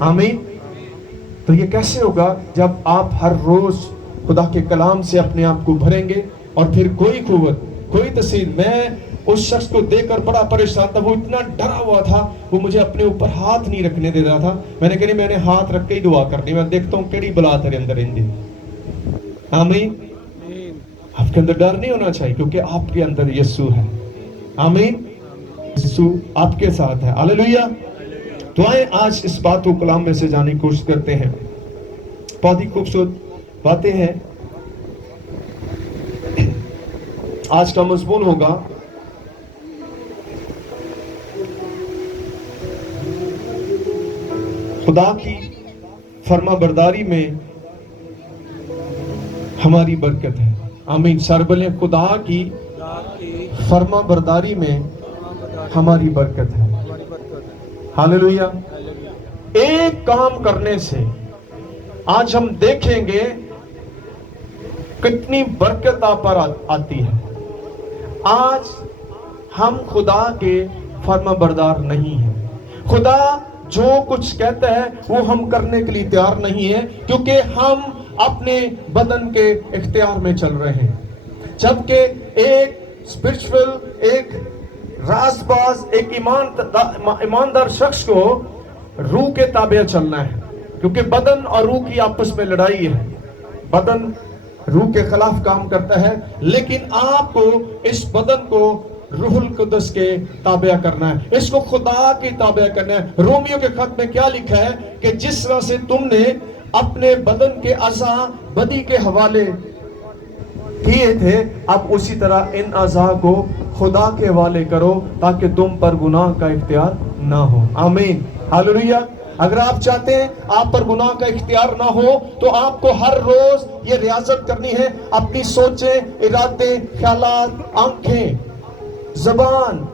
آمین. تو یہ کیسے ہوگا؟ جب آپ ہر روز خدا کے کلام سے اپنے آپ کو بھریں گے. اور پھر کوئی قوت، کوئی تاثیر. میں اس شخص کو دیکھ کر بڑا پریشان تھا، وہ اتنا ڈرا ہوا تھا، وہ مجھے اپنے اوپر ہاتھ نہیں رکھنے دے رہا تھا. میں نے کہا نہیں، میں نے ہاتھ رکھ کے ہی دعا کرنی، میں دیکھتا ہوں کیڑی بلا تیرے اندر اندی. آمین. آپ کے اندر ڈر نہیں ہونا چاہیے، کیونکہ آپ کے اندر یسوع ہے. آمین. یسوع آپ کے ساتھ ہے. ہاللیلویا. تو آئیں آج اس بات کو کلام میں سے جانے کی کوشش کرتے ہیں. بہت ہی خوبصورت باتیں ہیں. آج کا مضمون ہوگا خدا کی فرما برداری میں ہماری برکت ہے. آمین. سر بولیں، خدا کی فرما برداری میں ہماری برکت ہے. ہاللیلویا. ایک کام کرنے سے آج ہم دیکھیں گے کتنی برکت آپ پر آتی ہے. آج ہم خدا کے فرما بردار نہیں ہیں. خدا جو کچھ کہتا ہے وہ ہم کرنے کے لیے تیار نہیں ہے، کیونکہ ہم اپنے بدن کے اختیار میں چل رہے ہیں. جبکہ ایک اسپرچول، ایک راز باز، ایک ایماندار شخص کو روح کے تابع چلنا ہے، کیونکہ بدن اور روح کی آپس میں لڑائی ہے. بدن روح کے خلاف کام کرتا ہے، لیکن آپ کو اس بدن کو روح القدس کے تابع کرنا ہے، اس کو خدا کی تابع کرنا ہے. رومیو کے خط میں کیا لکھا ہے کہ جس طرح سے تم نے اپنے بدن کے اعضاء بدی کے حوالے کیے تھے، اب اسی طرح ان اعضاء کو خدا کے حوالے کرو تاکہ تم پر گناہ کا اختیار نہ ہو. آمین. ہاللیلویا. اگر آپ چاہتے ہیں آپ پر گناہ کا اختیار نہ ہو تو آپ کو ہر روز یہ ریاضت کرنی ہے. اپنی سوچیں، ارادے، خیالات، آنکھیں، زبان،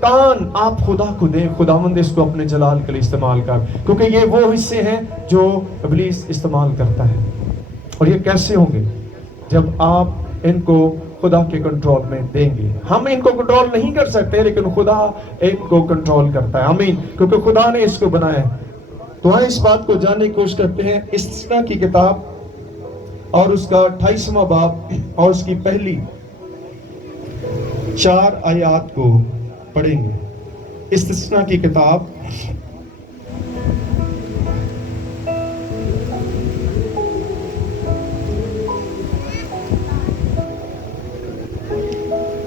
کان آپ خدا کو دیں. خداوند اس کو اپنے جلال کے لیے استعمال کر، کیونکہ یہ وہ حصے ہیں جو ابلیس استعمال کرتا ہے. اور یہ کیسے ہوں گے؟ جب آپ ان کو خدا کے کنٹرول میں دیں گے. ہم ان کو کنٹرول نہیں کر سکتے، لیکن خدا ان کو کنٹرول کرتا ہے. آمین. کیونکہ خدا نے اس کو بنایا ہے. تو ہم اس بات کو جاننے کی کوشش کرتے ہیں. استثنا کی کتاب اور اس کا 28واں باب اور اس کی پہلی 4 آیات کو پڑھیں گے. استثنا کی کتاب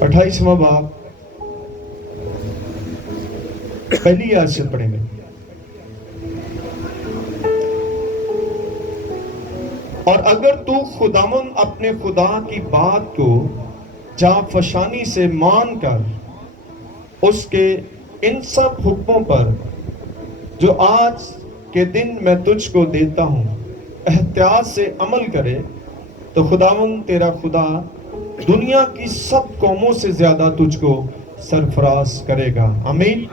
28واں باب پہلی آیت سے پڑھیں گے. اور اگر تو خداوند اپنے خدا کی بات کو جا فشانی سے مان کر اس کے ان سب حکموں پر جو آج کے دن میں تجھ کو دیتا ہوں احتیاط سے عمل کرے، تو خداوند تیرا خدا دنیا کی سب قوموں سے زیادہ تجھ کو سرفراز کرے گا. آمین.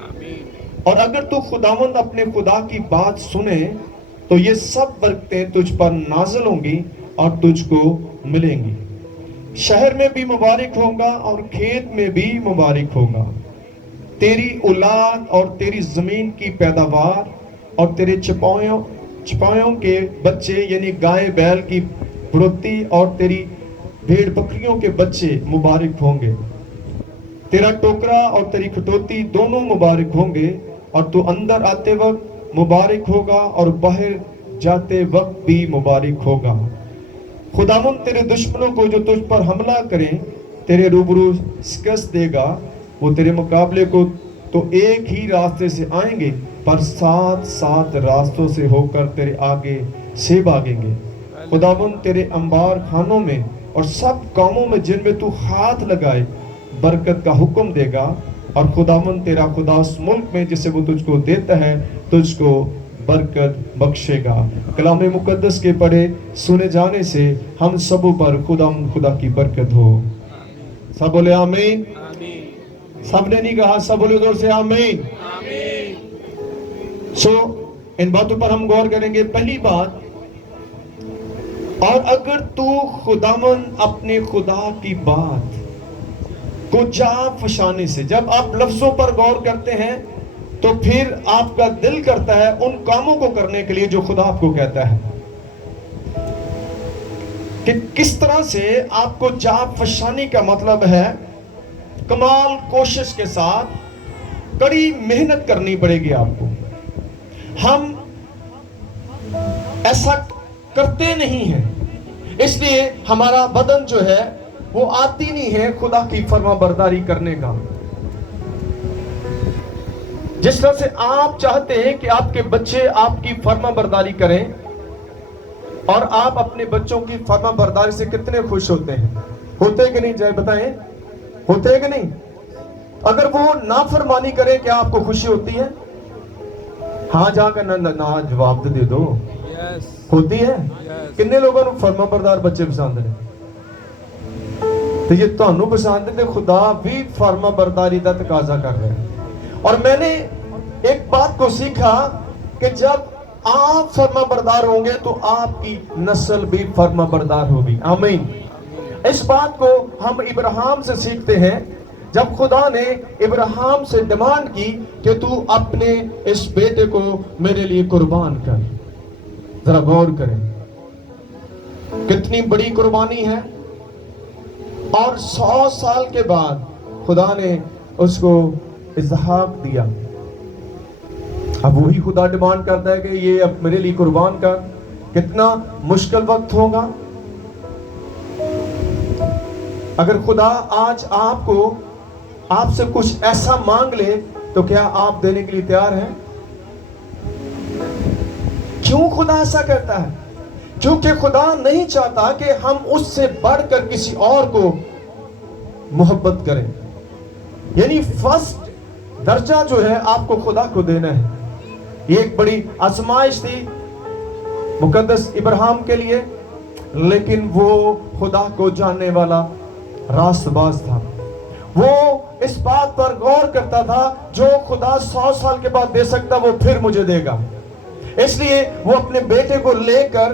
اور اگر تو خداوند اپنے خدا کی بات سنے تو یہ سب برکتیں تجھ پر نازل ہوں گی اور تجھ کو ملیں گی. شہر میں بھی مبارک ہوگا اور کھیت میں بھی مبارک ہوگا. تیری اولاد اور تیری زمین کی پیداوار اور تیرے چپایوں کے بچے یعنی گائے بیل کی بڑھوتی اور تیری بھیڑ بکریوں کے بچے مبارک ہوں گے. تیرا ٹوکرا اور تیری کھٹوتی دونوں مبارک ہوں گے، اور تو اندر آتے وقت مبارک ہوگا اور باہر جاتے وقت بھی مبارک ہوگا. خداوند تیرے دشمنوں کو جو تجھ پر حملہ کریں تیرے روبرو شکست دے گا. وہ تیرے مقابلے کو تو ایک ہی راستے سے آئیں گے، پر 7 راستوں سے ہو کر تیرے آگے سے بھاگیں گے. خداوند تیرے انبار خانوں میں اور سب کاموں میں جن میں تو ہاتھ لگائے برکت کا حکم دے گا. اور خداوند تیرا خدا اس ملک میں جسے وہ تجھ کو دیتا ہے تجھ کو برکت بخشے گا. کلام مقدس کے پڑھے سنے جانے سے ہم سبوں پر خدا کی برکت ہو. سب بولے آمین. سب نے نہیں کہا، سب بولے زور سے آمین. ان باتوں پر ہم غور کریں گے. پہلی بات، اور اگر تو خداوند اپنے خدا کی بات کو جا فشانے سے. جب آپ لفظوں پر غور کرتے ہیں تو پھر آپ کا دل کرتا ہے ان کاموں کو کرنے کے لیے جو خدا آپ کو کہتا ہے. کہ کس طرح سے آپ کو جا فشانی کا مطلب ہے کمال کوشش کے ساتھ کڑی محنت کرنی پڑے گی آپ کو. ہم ایسا کرتے نہیں ہیں، اس لیے ہمارا بدن جو ہے وہ عادی نہیں ہے خدا کی فرما برداری کرنے کا. جس طرح سے آپ چاہتے ہیں کہ آپ کے بچے آپ کی فرما برداری کریں، اور آپ اپنے بچوں کی فرما برداری سے کتنے خوش ہوتے ہیں؟ ہوتے کہ نہیں؟ جائے بتائیں، ہوتے کہ نہیں؟ اگر وہ نافرمانی کرے کیا آپ کو خوشی ہوتی ہے؟ ہاں جا کر نہ جواب دے دو. ہوتی ہے؟ کتنے لوگوں نے فرما بردار بچے پسند ہیں؟ تو یہ تانوں پسند ہے، خدا بھی فرما برداری کا تقاضا کر رہے ہیں. اور میں نے ایک بات کو سیکھا کہ جب آپ فرما بردار ہوں گے تو آپ کی نسل بھی فرما بردار ہوگی. آمین. اس بات کو ہم ابراہیم سے سیکھتے ہیں. جب خدا نے ابراہیم سے ڈیمانڈ کی کہ تو اپنے اس بیٹے کو میرے لیے قربان کر. ذرا غور کریں کتنی بڑی قربانی ہے. اور 100 سال کے بعد خدا نے اس کو اسحاق دیا. اب وہی خدا ڈیمانڈ کرتا ہے کہ یہ اب میرے لیے قربان کر. کتنا مشکل وقت ہوگا. اگر خدا آج آپ سے کچھ ایسا مانگ لے تو کیا آپ دینے کے لیے تیار ہیں؟ کیوں خدا ایسا کرتا ہے؟ کیونکہ خدا نہیں چاہتا کہ ہم اس سے بڑھ کر کسی اور کو محبت کریں. یعنی فرسٹ درجہ جو ہے آپ کو خدا کو دینا ہے. یہ ایک بڑی آزمائش تھی مقدس ابراہیم کے لیے، لیکن وہ خدا کو جاننے والا راست باز تھا. وہ اس بات پر غور کرتا تھا جو خدا 100 سال کے بعد دے سکتا وہ پھر مجھے دے گا. اس لیے وہ اپنے بیٹے کو لے کر،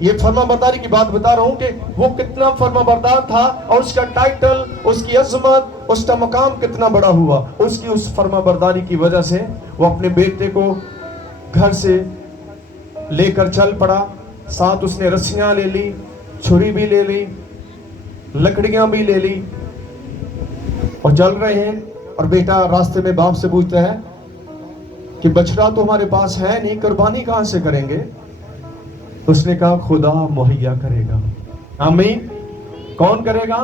یہ فرما برداری کی بات بتا رہا ہوں کہ وہ کتنا فرما بردار تھا، اور اس کا ٹائٹل، اس کی عظمت، اس کا مقام کتنا بڑا ہوا اس کی اس فرما برداری کی وجہ سے. وہ اپنے بیٹے کو گھر سے لے کر چل پڑا. ساتھ اس نے رسیاں لے لی، چھری بھی لے لی، لکڑیاں بھی لے لی، اور چل رہے ہیں. اور بیٹا راستے میں باپ سے پوچھتا ہے کہ بچڑا تو ہمارے پاس ہے نہیں، قربانی کہاں سے کریں گے؟ اس نے کہا خدا مہیا کرے گا. آمین. کون کرے گا؟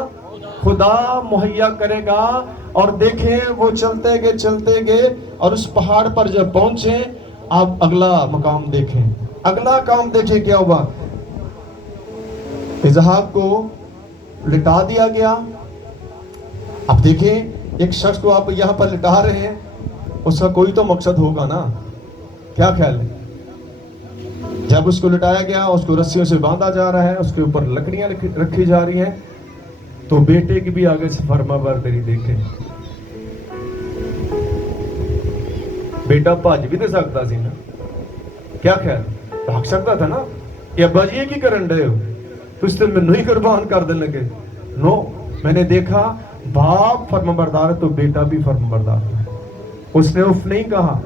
خدا مہیا کرے گا. اور دیکھیں وہ چلتے گئے اور اس پہاڑ پر جب پہنچے، آپ اگلا مقام دیکھیں، اگلا کام دیکھیں کیا ہوا. اسحاق کو لٹا دیا گیا. اب دیکھیں ایک شخص کو آپ یہاں پر لٹا رہے ہیں، اس کا کوئی تو مقصد ہوگا نا. کیا خیال ہے؟ جب اس کو لٹایا گیا، اس کو رسیوں سے باندھا جا رہا ہے، اس کے اوپر لکڑیاں رکھی جا رہی ہیں، تو بیٹے کی بھی آگے سے فرما برداری دیکھیں. بیٹا بھاج بھی دے سکتا سی نا. کیا خیال؟ بھاگ سکتا تھا نا کہ ابا جی یہ کی کرن رہے ہو، تو اس دن میں نہیں قربان کر دیں لگے. نو، میں نے دیکھا باپ فرما بردار ہے تو بیٹا بھی فرما بردار ہے. اس نے اف نہیں کہا.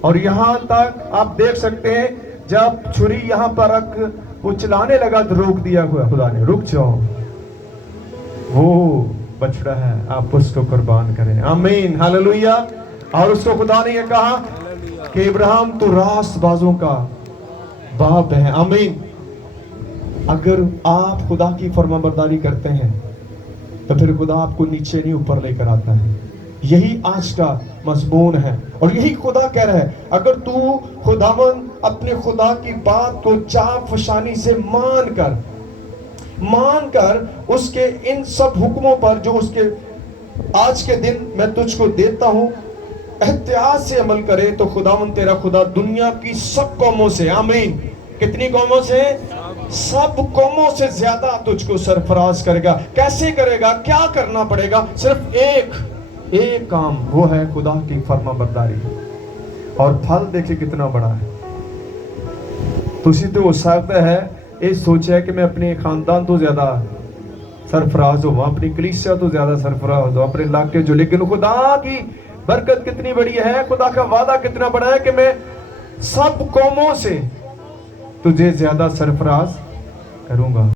اور یہاں تک آپ دیکھ سکتے ہیں جب چھری یہاں پر رکھ وہ چلانے لگا تو روک دیا خدا نے. رک جاؤ، وہ بچڑا ہے، آپ اس کو قربان کریں. آمین، ہاللویا. اور اس کو خدا نے یہ کہا کہ ابراہیم تو راست بازوں کا باپ ہے. آمین. اگر آپ خدا کی فرما برداری کرتے ہیں تو پھر خدا آپ کو نیچے نہیں اوپر لے کر آتا ہے. یہی آج کا مضمون ہے، اور یہی خدا کہہ رہا ہے اگر تو خداوند اپنے خدا کی بات کو چاپ فشانی سے مان کر اس کے ان سب حکموں پر جو اس کے آج کے دن میں تجھ کو دیتا ہوں احتیاط سے عمل کرے، تو خداوند تیرا خدا دنیا کی سب قوموں سے، آمین، کتنی قوموں سے؟ سب قوموں سے زیادہ تجھ کو سرفراز کرے گا. کیسے کرے گا؟ کیا کرنا پڑے گا؟ صرف ایک کام، وہ ہے خدا کی فرما برداری. اور پھل دیکھیں کتنا بڑا ہے. تو اسی تو ہو سکتا ہے یہ سوچے کہ میں اپنے خاندان تو زیادہ سرفراز ہوں، اپنی کلیسیا تو زیادہ سرفراز ہوں، اپنے علاقے جو، لیکن خدا کی برکت کتنی بڑی ہے، خدا کا وعدہ کتنا بڑا ہے کہ میں سب قوموں سے تجھے زیادہ سرفراز کروں گا.